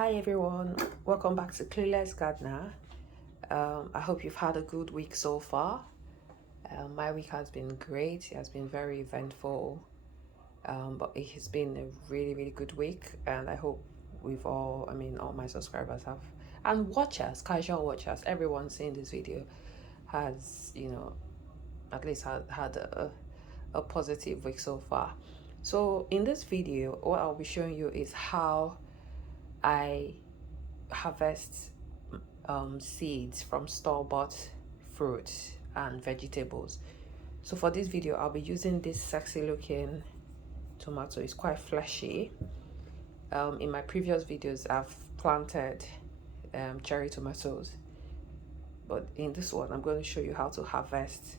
Hi everyone, welcome back to Clueless Gardener. I hope you've had a good week so far. My week has been great. It has been very eventful, but it has been a really good week, and I hope all my subscribers have, and watchers, casual watchers, everyone seeing this video has, at least had a positive week so far. So in this video, what I'll be showing you is how I harvest seeds from store-bought fruits and vegetables. So for this video, I'll be using this sexy looking tomato. It's quite fleshy. In my previous videos, I've planted cherry tomatoes, but in this one, I'm going to show you how to harvest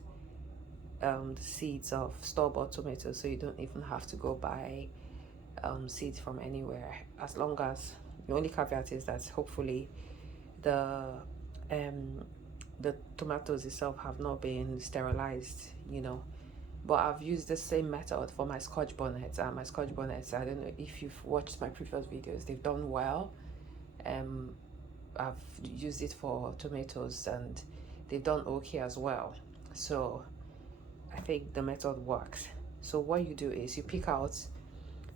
the seeds of store-bought tomatoes, so you don't even have to go buy seeds from anywhere. As long as the only caveat is that hopefully the tomatoes itself have not been sterilized, but I've used the same method for my scotch bonnets, and my scotch bonnets, I don't know if you've watched my previous videos, they've done well. I've used it for tomatoes and they've done okay as well, so I think the method works. So what you do is you pick out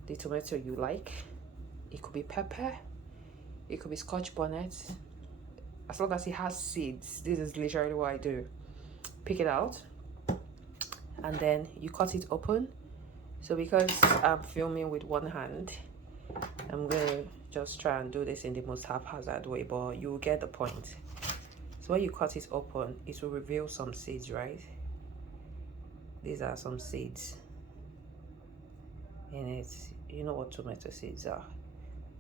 the tomato you like. It could be pepper, it could be scotch bonnet, as long as it has seeds. This is literally what I do. Pick it out and then you cut it open. So because I'm filming with one hand, I'm gonna just try and do this in the most haphazard way, but you will get the point. So when you cut it open, it will reveal some seeds, right? These are some seeds in it. You know what tomato seeds are,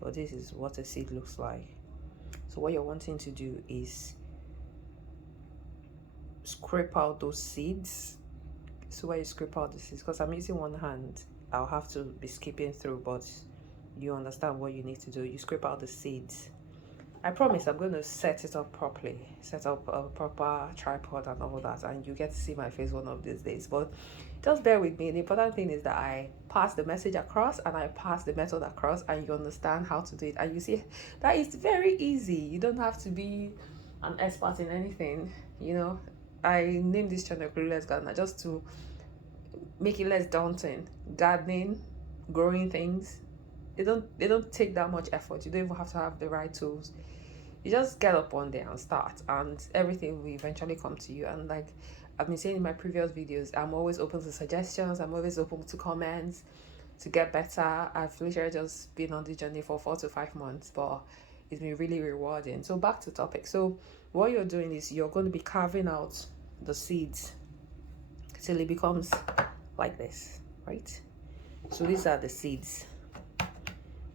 but this is what a seed looks like. So what you're wanting to do is scrape out those seeds. So when you scrape out the seeds, because I'm using one hand, I'll have to be skipping through, but you understand what you need to do. You scrape out the seeds. I promise I'm going to set it up properly, set up a proper tripod and all that, and you get to see my face one of these days. But just bear with me. The important thing is that I pass the message across and I pass the method across, and you understand how to do it. And you see that it's very easy. You don't have to be an expert in anything. I named this channel Clueless Gardener just to make it less daunting. Gardening, growing things, they don't take that much effort. You don't even have to have the right tools. You just get up one day and start, and everything will eventually come to you. And like I've been saying in my previous videos, I'm always open to suggestions, I'm always open to comments to get better. I've literally just been on the journey for 4 to 5 months, but it's been really rewarding. So back to topic. So what you're doing is you're going to be carving out the seeds till it becomes like this, right? So these are the seeds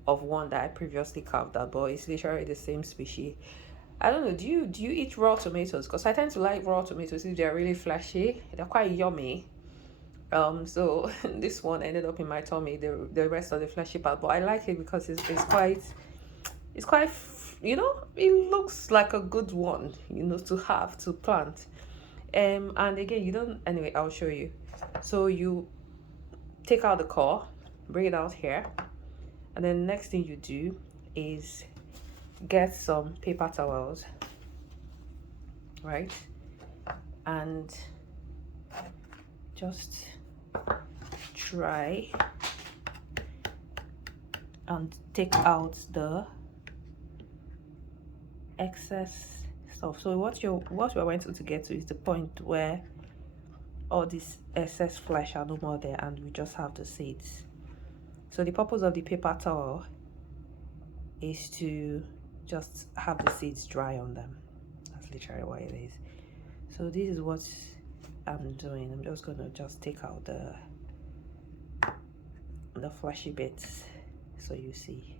of one that I previously carved out, but it's literally the same species. I don't know, do you eat raw tomatoes? Because I tend to like raw tomatoes if they're really fleshy. They're quite yummy. So this one ended up in my tummy, the rest of the fleshy part, but I like it because it's quite it looks like a good one, to have to plant. And again, you don't, anyway, I'll show you. So you take out the core, bring it out here, and then the next thing you do is get some paper towels, right? And just try and take out the excess stuff. So what we're going to get to is the point where all this excess flesh are no more there and we just have the seeds. So the purpose of the paper towel is to just have the seeds dry on them. That's literally what it is. So this is what I'm doing. I'm just gonna take out the fleshy bits so you see.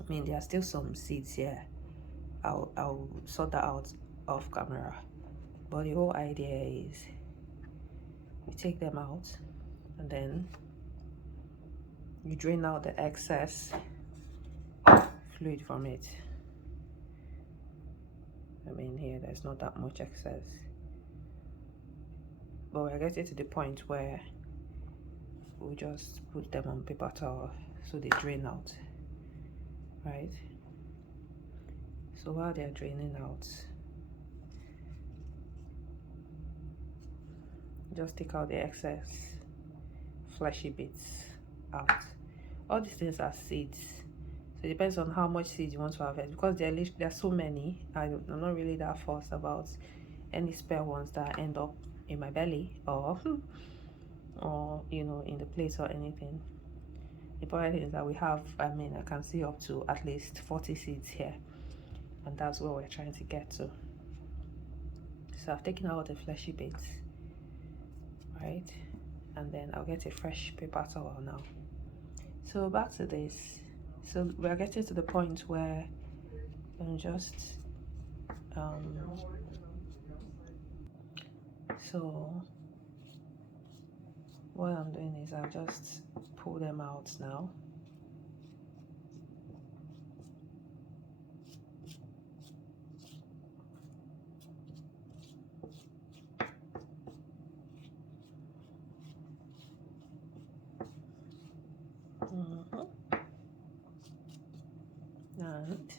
I mean, there are still some seeds here. I'll sort that out off camera, but the whole idea is you take them out and then you drain out the excess fluid from it. I mean, here there's not that much excess, but we're getting to the point where we'll just put them on paper towel so they drain out, right? So while they're draining out, just take out the excess fleshy bits out. All these things are seeds, so it depends on how much seeds you want to harvest, because there are so many. I'm not really that fussed about any spare ones that end up in my belly or or you know, in the plate or anything. The important thing is that we have, I mean, I can see up to at least 40 seeds here, and that's where we're trying to get to. So I've taken out the fleshy bits, right? And then I'll get a fresh paper towel now. So back to this. So we're getting to the point where I'm just so what I'm doing is I'll just pull them out now. And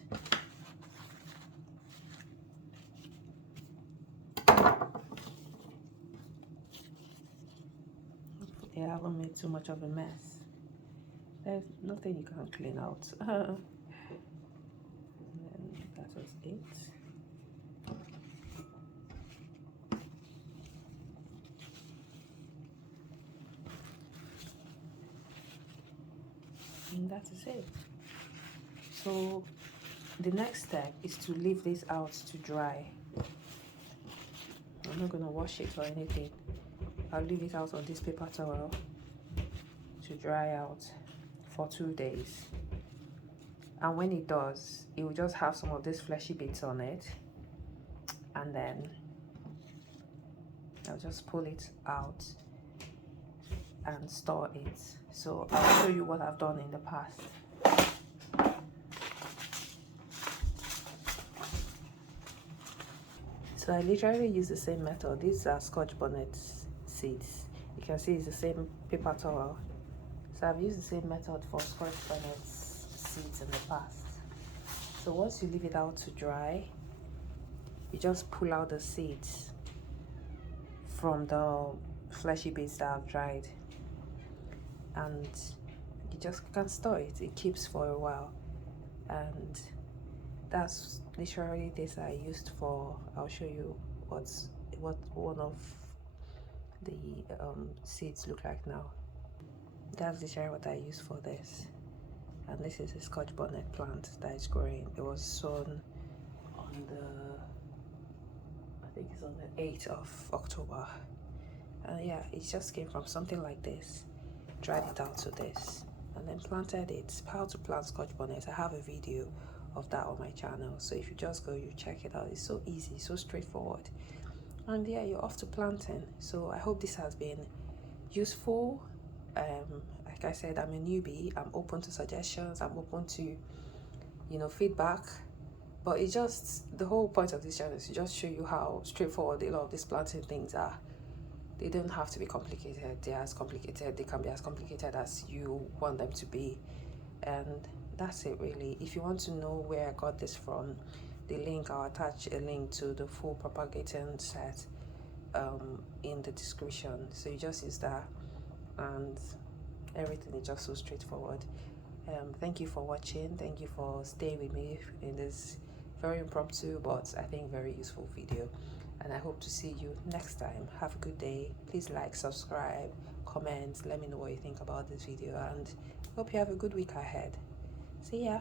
hopefully I haven't made too much of a mess. There's nothing you can't clean out. And that was it. And that is it. So the next step is to leave this out to dry. I'm not going to wash it or anything. I'll leave it out on this paper towel to dry out for 2 days. And when it does, it will just have some of these fleshy bits on it, and then I'll just pull it out and store it. So I'll show you what I've done in the past. So I literally use the same method. These are Scotch bonnet seeds. You can see it's the same paper towel. So I've used the same method for Scotch bonnet seeds in the past. So once you leave it out to dry, you just pull out the seeds from the fleshy bits that I've dried, and you just can store it. It keeps for a while, and that's literally this I used for. I'll show you what one of the seeds look like now. That's literally what I used for this, and this is a Scotch bonnet plant that is growing. It was sown on I think it's on the 8th of October, and yeah, it just came from something like this, dried it out to this, and then planted it. How to plant Scotch bonnet, I have a video of that on my channel, so if you just go, you check it out. It's so easy, so straightforward, and yeah, you're off to planting. So I hope this has been useful. Like I said, I'm a newbie. I'm open to suggestions. I'm open to, you know, feedback. But it's just, the whole point of this channel is to just show you how straightforward a lot of these planting things are. They don't have to be complicated. They're as complicated. They can be as complicated as you want them to be. And that's it really. If you want to know where I got this from, the link, I'll attach a link to the full propagating set in the description. So you just use that, and everything is just so straightforward. Thank you for watching. Thank you for staying with me in this very impromptu but I think very useful video, and I hope to see you next time. Have a good day. Please like, subscribe, comment, let me know what you think about this video, and hope you have a good week ahead. See ya.